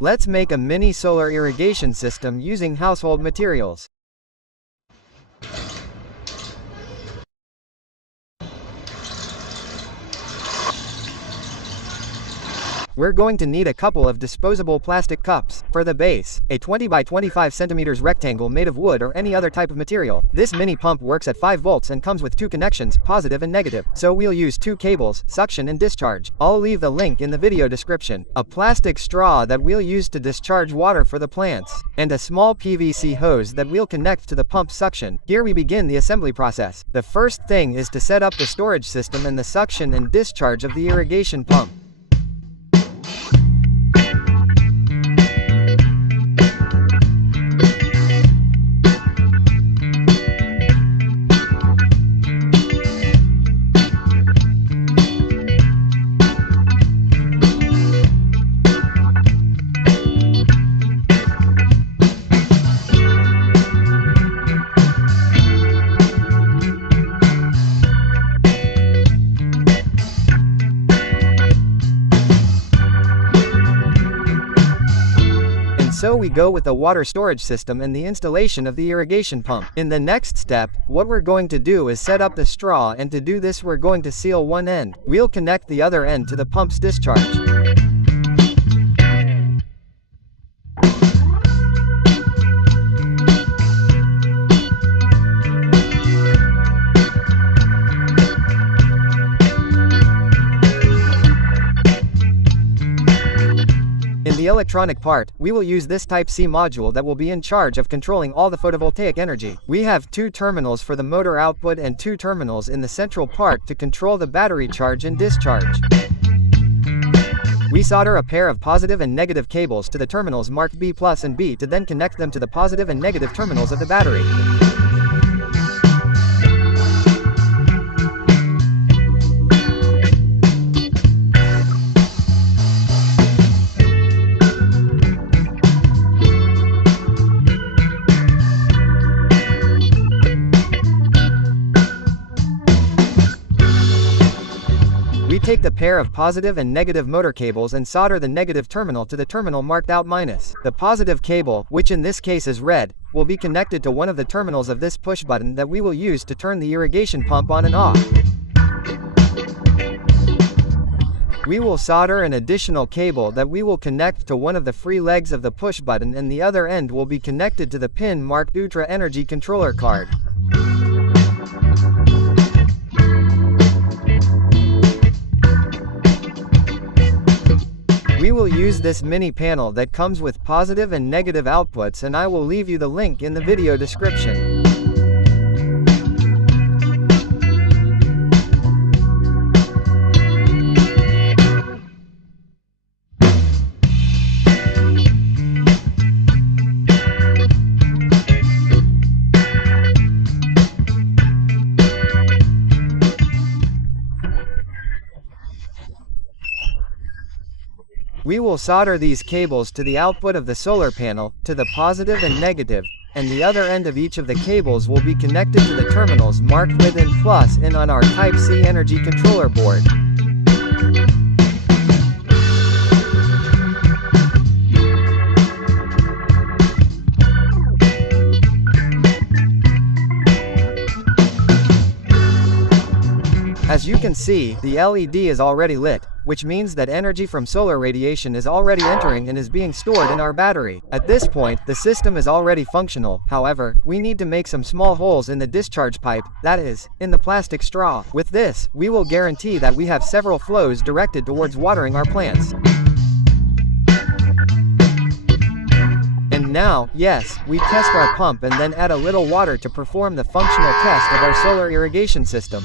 Let's make a mini solar irrigation system using household materials. We're going to need a couple of disposable plastic cups. For the base, a 20 by 25 centimeters rectangle made of wood or any other type of material. This mini pump works at 5 volts and comes with 2 connections, positive and negative. So we'll use 2 cables, suction and discharge. I'll leave the link in the video description. A plastic straw that we'll use to discharge water for the plants. And a small PVC hose that we'll connect to the pump suction. Here we begin the assembly process. The first thing is to set up the storage system and the suction and discharge of the irrigation pump. So we go with the water storage system and the installation of the irrigation pump. In the next step, what we're going to do is set up the straw, and to do this we're going to seal one end. We'll connect the other end to the pump's discharge. In the electronic part, we will use this Type-C module that will be in charge of controlling all the photovoltaic energy. We have 2 terminals for the motor output and 2 terminals in the central part to control the battery charge and discharge. We solder a pair of positive and negative cables to the terminals marked B+ and B to then connect them to the positive and negative terminals of the battery. We take the pair of positive and negative motor cables and solder the negative terminal to the terminal marked out -. The positive cable, which in this case is red, will be connected to one of the terminals of this push button that we will use to turn the irrigation pump on and off. We will solder an additional cable that we will connect to one of the free legs of the push button, and the other end will be connected to the pin marked Ultra Energy Controller card. We will use this mini panel that comes with positive and negative outputs, and I will leave you the link in the video description. We will solder these cables to the output of the solar panel, to the positive and negative, and the other end of each of the cables will be connected to the terminals marked with and plus in on our Type-C energy controller board. As you can see, the LED is already lit, which means that energy from solar radiation is already entering and is being stored in our battery. At this point, the system is already functional. However, we need to make some small holes in the discharge pipe, that is, in the plastic straw. With this, we will guarantee that we have several flows directed towards watering our plants. And now, yes, we test our pump and then add a little water to perform the functional test of our solar irrigation system.